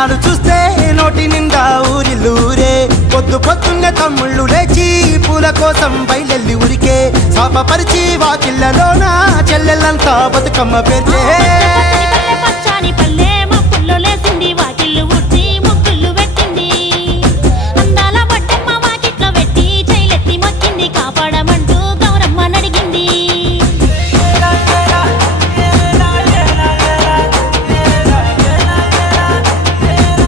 బోనాలు చూస్తే నోటి నిండా ఊరిల్లూరే పొద్దు పొద్దున్నే తమ్ముళ్ళు లేచి పూల కోసం బయలెల్లి ఊరికే శాపపరిచి వాకిళ్ళలోన చెల్లెళ్ళంతా బతుకమ్మ పేర్చే